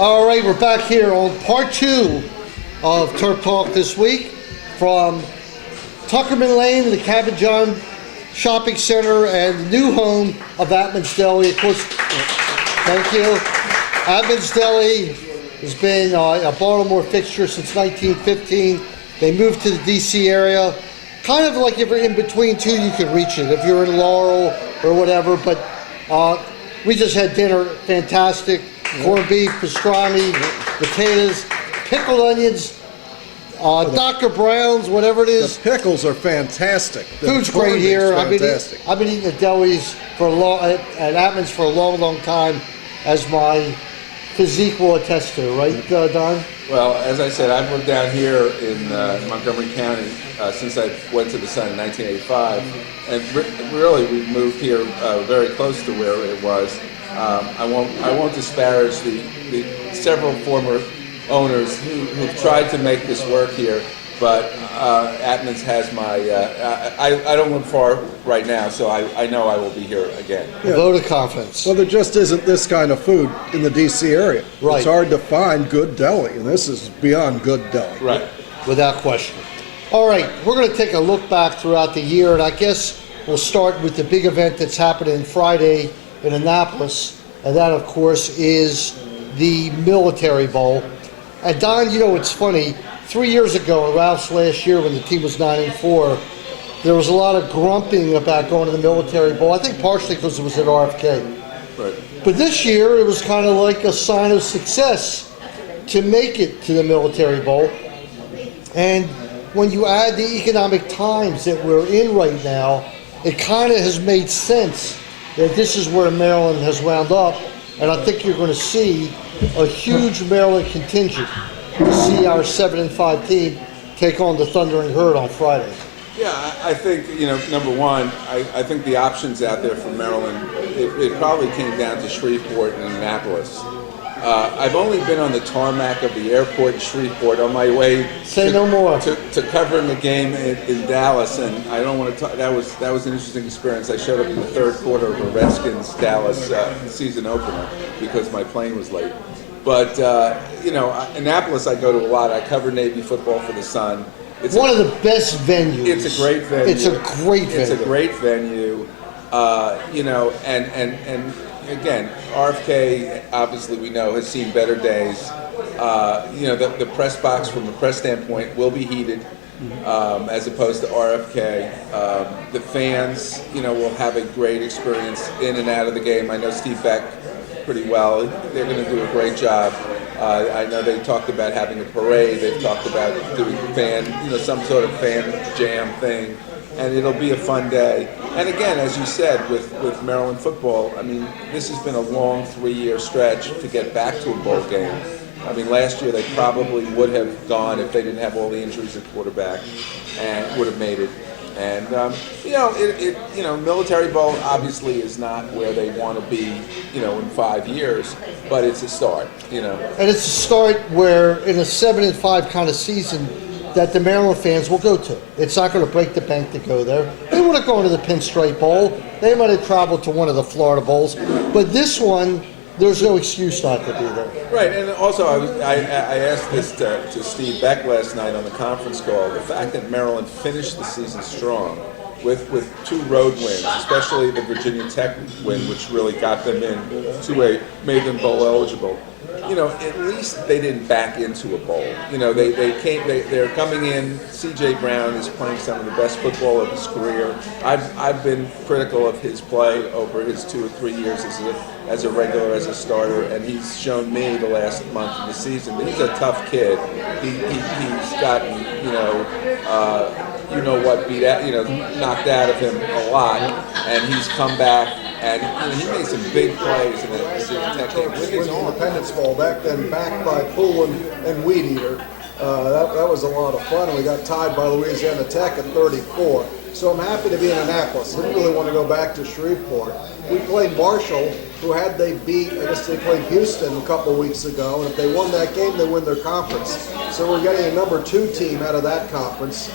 All right, we're back here on part 2 of TerpTalk this week from Tuckerman Lane to the Cabin John Shopping Center and the new home of Attman's Deli. Of course, thank you. Attman's Deli has been a Baltimore fixture since 1915. They moved to the D.C. area. Kind of like if you're in between two, you can reach it. If you're in Laurel or whatever, but we just had dinner, fantastic. Corned beef, pastrami, potatoes, pickled onions, Dr. Brown's, whatever it is. The pickles are fantastic. Food's great here. I've been eating at Deli's for at Attman's for a long, long time, as my physique will attest to, right, Don? Well, as I said, I've lived down here in Montgomery County since I went to the Sun in 1985, and really we've moved here very close to where it was. I won't disparage the several former owners who've tried to make this work here, but Attman's has my. I don't live far right now, so I know I will be here again. Yeah. Vote of confidence. Well, there just isn't this kind of food in the D.C. area. Right. It's hard to find good deli, and this is beyond good deli. Right. Without question. All right, we're going to take a look back throughout the year, and I guess we'll start with the big event that's happening Friday in Annapolis, and that, of course, is the Military Bowl. And Don, you know, it's funny, 3 years ago, at Ralph's last year when the team was 9-4, there was a lot of grumping about going to the Military Bowl, I think partially because it was at RFK. Right. But this year, it was kind of like a sign of success to make it to the Military Bowl. And when you add the economic times that we're in right now, it kind of has made sense that this is where Maryland has wound up, and I think you're going to see a huge Maryland contingent to see our 7-5 team take on the Thundering Herd on Friday. Yeah, I think, number one, I think the options out there for Maryland, it probably came down to Shreveport and Annapolis. I've only been on the tarmac of the airport in Shreveport on my way to covering the game in Dallas, and I don't want to talk. That was an interesting experience. I showed up in the third quarter of a Redskins Dallas season opener because my plane was late. But Annapolis I go to a lot. I cover Navy football for the Sun. It's one of the best venues. It's a great venue. It's a great venue. It's a great venue. And again, RFK, obviously we know, has seen better days. The press box from a press standpoint will be heated as opposed to RFK. The fans, will have a great experience in and out of the game. I know Steve Beck pretty well. They're going to do a great job. I know they talked about having a parade. They've talked about doing some sort of fan jam thing. And it'll be a fun day. And again, as you said, with Maryland football, I mean, this has been a long 3-year stretch to get back to a bowl game. I mean, last year they probably would have gone if they didn't have all the injuries at quarterback and would have made it. And, Military Bowl obviously is not where they want to be, in 5 years, but it's a start, And it's a start where in a 7-5 kind of season, that the Maryland fans will go to. It's not going to break the bank to go there. They would have gone to the Pinstripe Bowl. They might have traveled to one of the Florida Bowls. But this one, there's no excuse not to be there. Right, and also I asked this to Steve Beck last night on the conference call. The fact that Maryland finished the season strong with 2 road wins, especially the Virginia Tech win, which really got them made them bowl eligible. At least they didn't back into a bowl. They're coming in. C.J. Brown is playing some of the best football of his career. I've been critical of his play over his 2 or 3 years as a regular, as a starter, and he's shown me the last month of the season that he's a tough kid. He's gotten knocked out of him a lot, and he's come back. And he made some big plays in the Tech game. With his Independence Bowl back then, backed by Poole and Weed Eater. That was a lot of fun, and we got tied by Louisiana Tech at 34. So I'm happy to be in Annapolis. Didn't really want to go back to Shreveport. We played Marshall, who had they beat, I guess they played Houston a couple weeks ago, and if they won that game, they win their conference. So we're getting a number 2 team out of that conference.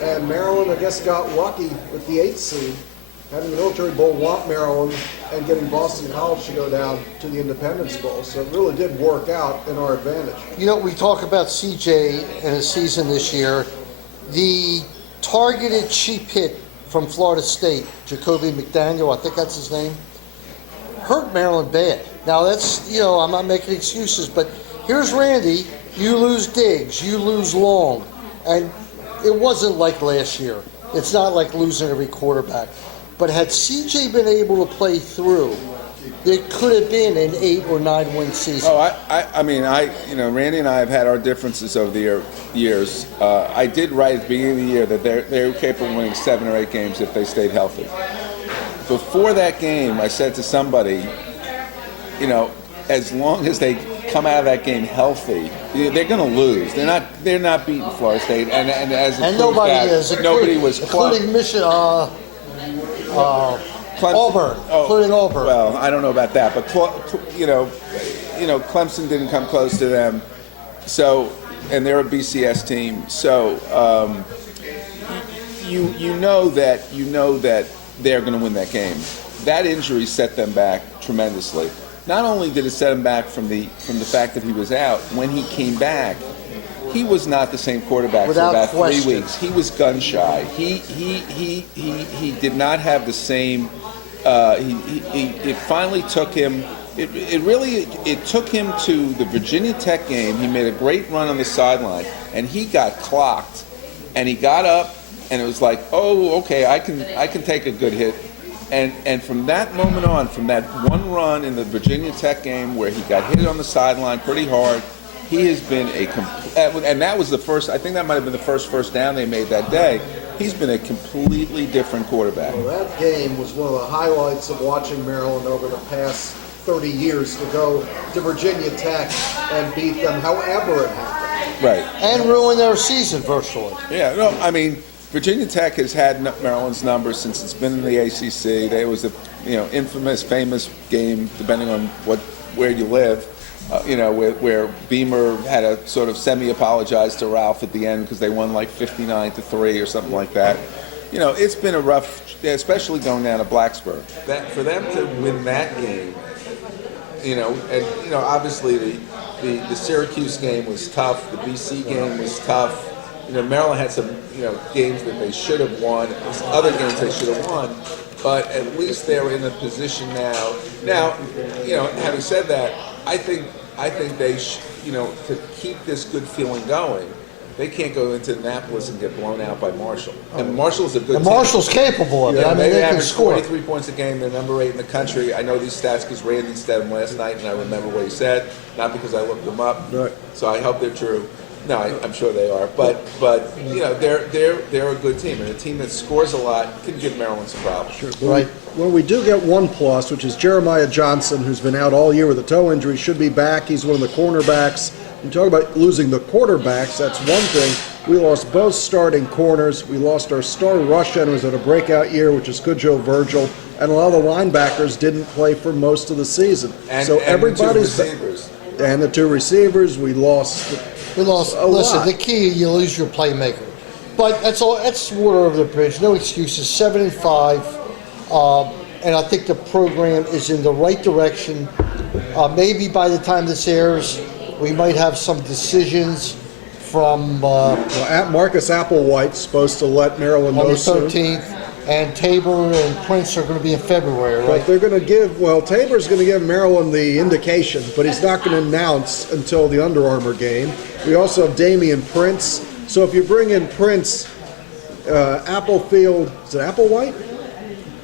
And Maryland, I guess, got lucky with the 8th seed. having the Military Bowl want Maryland and getting Boston College to go down to the Independence Bowl. So it really did work out in our advantage. You know, we talk about CJ and his season this year. The targeted cheap hit from Florida State, Jacoby McDaniel, I think that's his name, hurt Maryland bad. Now that's, you know, I'm not making excuses, but here's Randy. You lose Diggs, you lose Long, and it wasn't like last year. It's not like losing every quarterback. But had CJ been able to play through, it could have been an 8 or 9 win season. Oh, I mean, Randy and I have had our differences over the years. I did write at the beginning of the year that they're capable of winning 7 or 8 games if they stayed healthy. Before that game, I said to somebody, you know, as long as they come out of that game healthy, they're going to lose. They're not beating Florida State, and as it nobody back, is, nobody was close. including Michigan. Clemson, Auburn, including Auburn. Well, I don't know about that, but Clemson didn't come close to them. So, and they're a BCS team. So, you know that they're going to win that game. That injury set them back tremendously. Not only did it set him back from the fact that he was out, when he came back, he was not the same quarterback Without for about question. 3 weeks. He was gun shy. He did not have the same. It finally took him. It took him to the Virginia Tech game. He made a great run on the sideline, and he got clocked. And he got up, and it was like, oh, okay, I can take a good hit. And from that moment on, from that one run in the Virginia Tech game where he got hit on the sideline pretty hard, he has been and that was the first, I think that might have been the first down they made that day. He's been a completely different quarterback. Well, that game was one of the highlights of watching Maryland over the past 30 years, to go to Virginia Tech and beat them however it happened. Right. And ruin their season virtually. Yeah, no, I mean, Virginia Tech has had Maryland's number since it's been in the ACC. There was a infamous, famous game, depending on where you live, where Beamer had a sort of semi-apologize to Ralph at the end because they won like 59-3 or something like that. You know, it's been a rough, especially going down to Blacksburg. That for them to win that game, obviously the Syracuse game was tough. The BC game was tough. Maryland had some, games that they should have won, other games they should have won, but at least they're in a position now. Now, having said that, I think they, to keep this good feeling going, they can't go into Annapolis and get blown out by Marshall. And Marshall's a good team. Marshall's capable of it. I mean, they can average score. 43 points a game. They're number 8 in the country. I know these stats because Randy said them last night, and I remember what he said, not because I looked them up. Right. So I hope they're true. No, I'm sure they are, but they're a good team, and a team that scores a lot can give Maryland some problems. Sure. Right. Well, we do get one plus, which is Jeremiah Johnson, who's been out all year with a toe injury, should be back. He's one of the cornerbacks. You talk about losing the quarterbacks, that's one thing. We lost both starting corners. We lost our star rush end, who was at a breakout year, which is Cujo Virgil, and a lot of the linebackers didn't play for most of the season. And everybody's the 2 receivers. And the 2 receivers, we lost. Listen, lot. the key, you lose your playmaker. But that's all. That's water over the bridge. No excuses. 7-5. And I think the program is in the right direction. Maybe by the time this airs, we might have some decisions from Marcus Applewhite's supposed to let Maryland on know the soon. 13th. And Tabor and Prince are going to be in February, right? But they're going to give, Tabor's going to give Maryland the indication, but he's not going to announce until the Under Armour game. We also have Damian Prince. So if you bring in Prince, Applefield, is it Applewhite?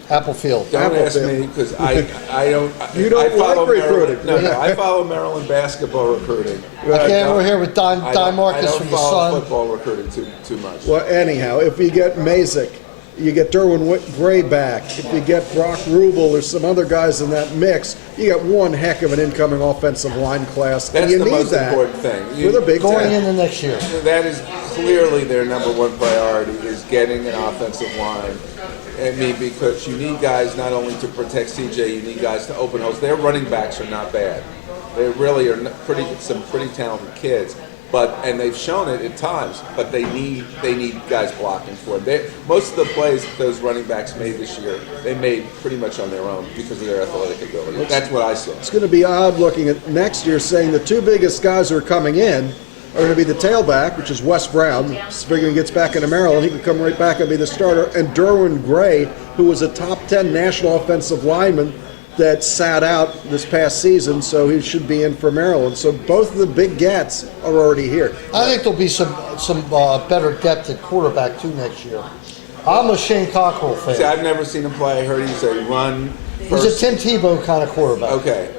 Applefield. Don't ask Applefield. me because I don't. You don't I follow like recruiting. Maryland, no, I follow Maryland basketball recruiting. Okay, we're here with Don Markus I don't from the follow Sun. football recruiting too much. Well, anyhow, if you get Mazik, you get Derwin Gray back. If you get Brock Rubel or some other guys in that mix, you got one heck of an incoming offensive line class. That's and you the need most that important thing. for the Big Going Ten. into next year. That is clearly their number one priority, is getting an offensive line. I mean, because you need guys not only to protect CJ, you need guys to open holes. Their running backs are not bad. They really are some pretty talented kids. and they've shown it at times. But they need guys blocking for them. Most of the plays that those running backs made this year, they made pretty much on their own because of their athletic ability. That's what I saw. It's going to be odd looking at next year, saying the two biggest guys who are coming in are going to be the tailback, which is Wes Brown. Figuring he gets back into Maryland, he could come right back and be the starter. And Derwin Gray, who was a top 10 national offensive lineman that sat out this past season, so he should be in for Maryland. So both of the big gets are already here. I think there'll be some better depth at quarterback too next year. I'm a Shane Cockrell fan. See, I've never seen him play. I heard he's a run He's first. a Tim Tebow kind of quarterback. Okay.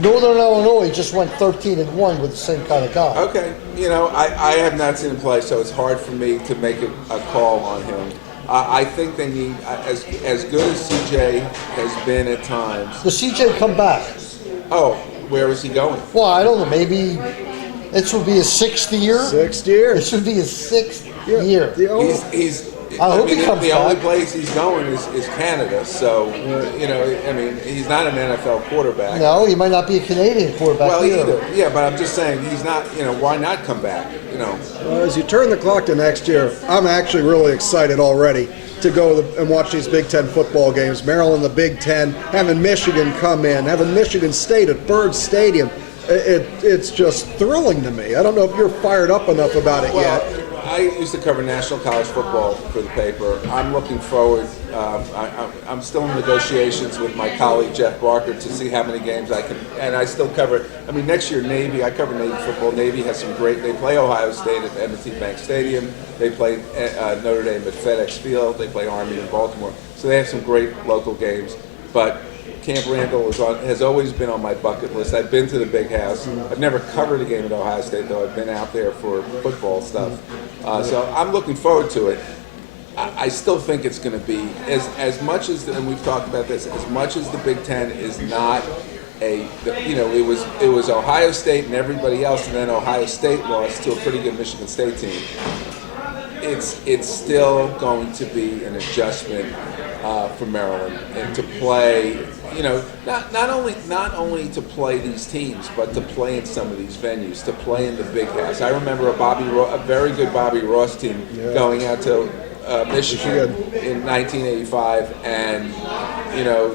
Northern Illinois just went 13-1 with the same kind of guy. Okay. I have not seen him play, so it's hard for me to make a call on him. I think they need, as good as CJ has been at times. Does CJ come back? Oh, where is he going? Well, I don't know. Maybe this would be his 6th year. 6th year. This would be his 6th Yeah, year. I hope he comes the only back. place he's going is Canada. So, he's not an NFL quarterback. No, he might not be a Canadian quarterback Well, either. yeah, but I'm just saying he's not. Why not come back? Well, as you turn the clock to next year, I'm actually really excited already to go and watch these Big Ten football games. Maryland, the Big Ten, having Michigan come in, having Michigan State at Bird Stadium. It's just thrilling to me. I don't know if you're fired up enough about it yet. I used to cover national college football for the paper. I'm looking forward. I'm still in negotiations with my colleague Jeff Barker to see how many games I can. And I still cover. Next year Navy. I cover Navy football. Navy has some great. They play Ohio State at M&T Bank Stadium. They play Notre Dame at FedEx Field. They play Army in Baltimore. So they have some great local games. But Camp Randall has always been on my bucket list. I've been to the Big House. I've never covered a game at Ohio State, though. I've been out there for football stuff. So I'm looking forward to it. I still think it's going to be, as much as, and we've talked about this, as much as the Big Ten is not it was Ohio State and everybody else, and then Ohio State lost to a pretty good Michigan State team. It's still going to be an adjustment for Maryland and to play. Not only to play these teams, but to play in some of these venues, to play in the Big House. I remember a very good Bobby Ross team going out to Michigan in 1985, and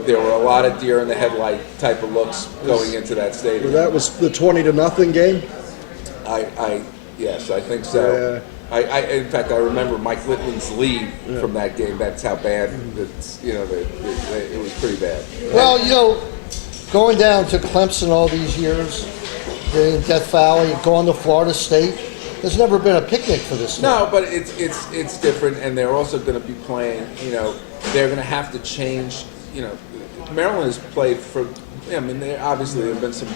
there were a lot of deer in the headlight type of looks going into that stadium. That was the 20-0 game. Yes, I think so. Yeah. In fact, I remember Mike Litman's lead from that game. That's how bad it was pretty bad. Well, going down to Clemson all these years, in Death Valley, going to Florida State, there's never been a picnic for this team. No, but it's different, and they're also going to be playing. They're going to have to change. Maryland has played for. There obviously have been some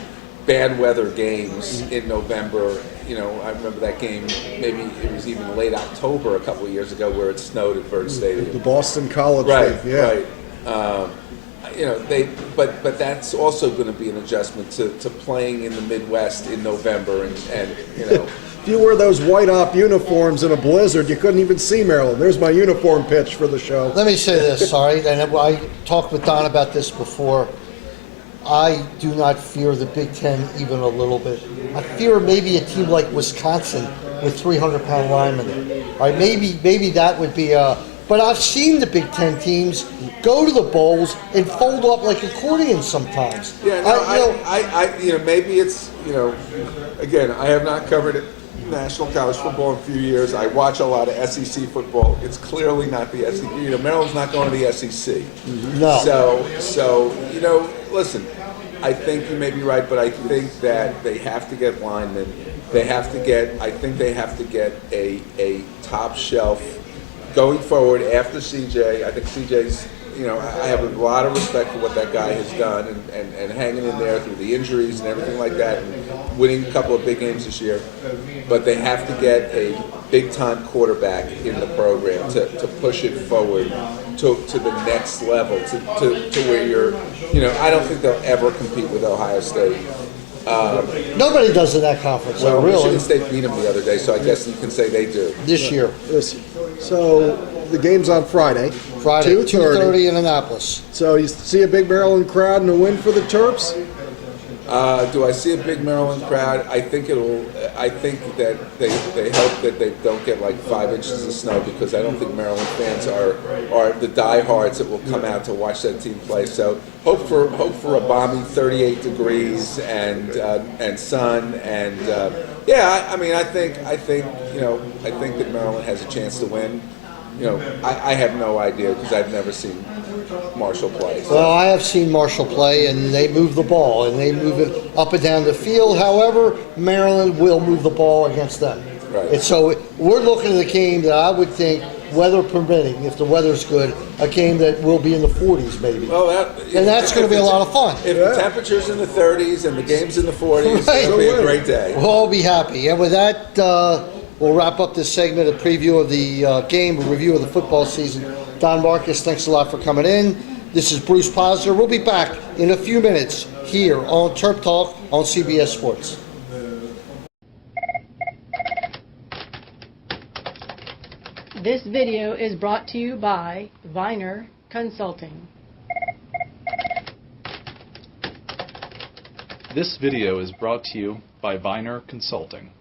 bad weather games in November. I remember that game, maybe it was even late October a couple of years ago where it snowed at Bird Stadium. The Boston College Right, game, yeah. Right. But that's also going to be an adjustment to playing in the Midwest in November and If you wear those white op uniforms in a blizzard, you couldn't even see Maryland. There's my uniform pitch for the show. Let me say this, all right, and I talked with Don about this before. I do not fear the Big Ten even a little bit. I fear maybe a team like Wisconsin with 300-pound linemen. All right, maybe that would be a. But I've seen the Big Ten teams go to the bowls and fold up like accordions sometimes. Yeah, no, maybe it's again, I have not covered national college football in a few years. I watch a lot of SEC football. It's clearly not the SEC. Maryland's not going to the SEC. No. So listen. I think you may be right, but I think that they have to get linemen. I think they have to get a top shelf going forward after CJ. I think CJ's, I have a lot of respect for what that guy has done and hanging in there through the injuries and everything like that and winning a couple of big games this year. But they have to get a big-time quarterback in the program to push it forward to the next level, to where you're, I don't think they'll ever compete with Ohio State. Nobody does in that conference, Well, really. Michigan State beat them the other day, so I guess you can say they do. This year. So the game's on Friday. Friday, 2:30 in Annapolis. So you see a big Maryland crowd and a win for the Terps? Do I see a big Maryland crowd? I think it'll. I think that they hope that they don't get like 5 inches of snow, because I don't think Maryland fans are the diehards that will come out to watch that team play. So hope for a balmy 38 degrees and sun and yeah. I think that Maryland has a chance to win. I have no idea because I've never seen Marshall play. So. Well, I have seen Marshall play, and they move the ball, and they move it up and down the field. However, Maryland will move the ball against them. Right. And so we're looking at a game that I would think, weather permitting, if the weather's good, a game that will be in the 40s maybe. Well, and that's going to be a lot of fun. If the temperature's in the 30s and the game's in the 40s, Right. it'll be a great day. We'll all be happy. And with that, we'll wrap up this segment, a preview of the game, a review of the football season. Don Markus, thanks a lot for coming in. This is Bruce Posner. We'll be back in a few minutes here on TerpTalk on CBS Sports. This video is brought to you by Viener Consulting. This video is brought to you by Viener Consulting.